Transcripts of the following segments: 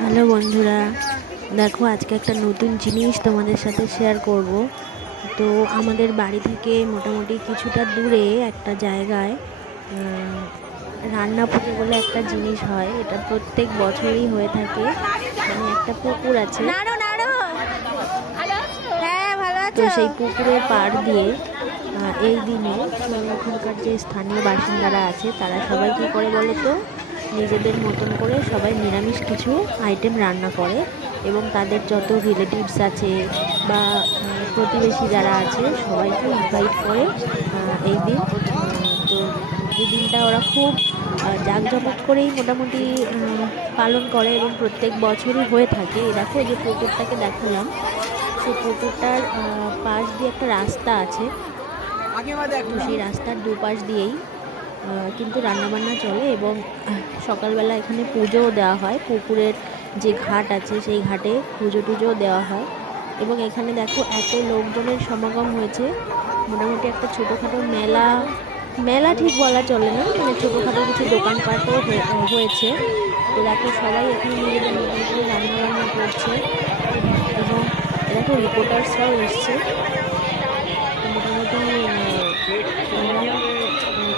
Hello বন্ধুরা, দেখো আজকে একটা নতুন জিনিস তোমাদের সাথে শেয়ার করব। তো আমাদের বাড়ি থেকে মোটামুটি কিছুটা দূরে একটা জায়গায় রান্না পুজো বলে একটা জিনিস হয়। এটা প্রত্যেক বছরই হয়ে থাকে। মানে একটা পুকুর আছে, তো সেই পুকুরের পাড় দিয়ে এই দিনে ওখানকার যে স্থানীয় বাসিন্দারা আছে তারা সবাই কী করে বলো তো, নিজেদের মতন করে সবাই নিরামিষ কিছু আইটেম রান্না করে এবং তাদের যত রিলেটিভস আছে বা প্রতিবেশী যারা আছে সবাইকে ইনভাইট করে এই দিন। তো এই দিনটা ওরা খুব জাঁকজমক করেই মোটামুটি পালন করে এবং প্রত্যেক বছরই হয়ে থাকে। এই দেখো যে পুকুরটাকে দেখালাম, সেই পুকুরটার পাশ দিয়ে একটা রাস্তা আছে। তো সেই রাস্তার দুপাশ দিয়েই কিন্তু রান্নাবান্না চলে এবং সকালবেলা এখানে পুজোও দেওয়া হয়। পুকুরের যে ঘাট আছে সেই ঘাটে পুজো টুজোও দেওয়া হয় এবং এখানে দেখো এত লোকজনের সমাগম হয়েছে। মোটামুটি একটা ছোটোখাটো মেলা, মেলা ঠিক বলা চলে না, মানে ছোটোখাটো কিছু দোকানপাটও হয়েছে। তো দেখো সবাই এখানে নিজেদের মতন করে রান্নাবান্না করছে এবং দেখো রিপোর্টার্সরাও এসছে। মোটামুটি আমরা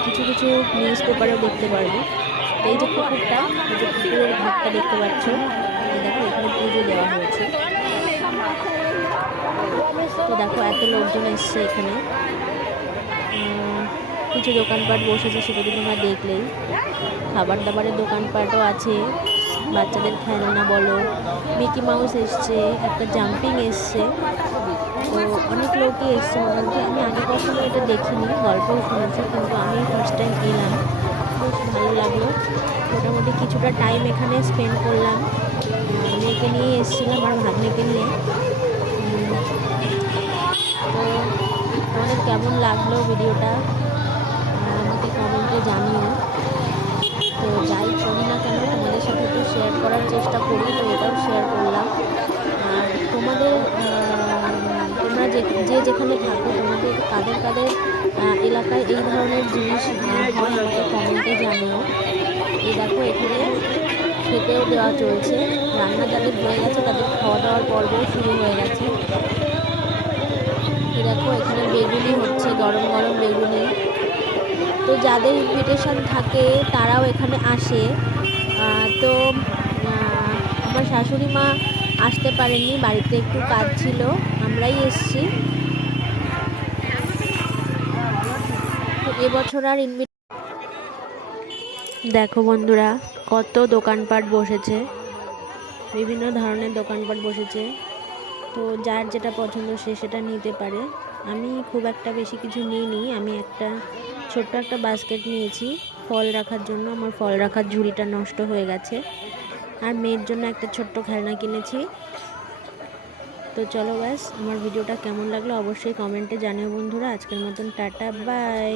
কিছু কিছু নিউজ পেপারেও দেখতে পারবো। তো এই যে পুকুরটা, এই যে পুকুরের ঘাটটা দেখতে পাচ্ছ, দেখো এখানে পুজো দেওয়া হয়েছে। তো দেখো এত লোকজন এসছে এখানে, কিছু দোকানপাট বসেছে সেটা তো তোমরা দেখলেই। খাবার দাবারের দোকানপাটও আছে, বাচ্চাদের খেলনা বলো, মিকি মাউস এসছে, একটা জাম্পিং এসছে। তো অনেক লোকই এসছে মোটামুটি। আমি আগে কখনো এটা দেখিনি, গল্পও শুনেছি, কিন্তু আমি ফার্স্ট টাইম এলাম, বেশ ভালো লাগলো। মোটামুটি কিছুটা টাইম এখানে স্পেন্ড করলাম, মেয়েকে নিয়ে এসেছিলাম আর ভাগ্নেকে নিয়ে। তো তোমাদের কেমন লাগলো ভিডিওটা আমাকে কমেন্টে জানিও। তো যাই করি না কেন তোমাদের সাথে তো শেয়ার করার চেষ্টা করি, তো এটাও শেয়ার করলাম। আর তোমাদের তোমরা যে যেখানে থাকো, তোমাদের কাদের কাদের এলাকায় এই ধরনের জিনিস হয় আমাকে কমেন্টে জানিও। এই দেখো এখানে খেতেও দেওয়া চলছে, রান্না যাদের হয়ে গেছে তাদের খাওয়া দাওয়ার পর্বও শুরু হয়ে গেছে। এই দেখো এখানে বেগুনি হচ্ছে, গরম গরম বেগুনি। তো যাদের ইনভিটেশন থাকে তারাও এখানে আসে। তো আমার শাশুড়ি মা আসতে পারেননি, বাড়িতে একটু কাজ ছিল, আমরাই এসছি। তো এবছর আর দেখো বন্ধুরা কত দোকানপাট বসেছে, বিভিন্ন ধরনের দোকানপাট বসেছে। তো যার যেটা পছন্দ সে সেটা নিতে পারে। আমি খুব একটা বেশি কিছু নিইনি, আমি একটা ছোট্ট একটা বাস্কেট নিয়েছি ফল রাখার জন্য। আমার ফল রাখার ঝুড়িটা নষ্ট হয়ে গেছে। আর মেয়ের জন্য একটা ছোট্ট খেলনা কিনেছি। তো চলো ব্যাস, আমার ভিডিওটা কেমন লাগলো অবশ্যই কমেন্টে জানিও বন্ধুরা। আজকের মতন টাটা, বাই।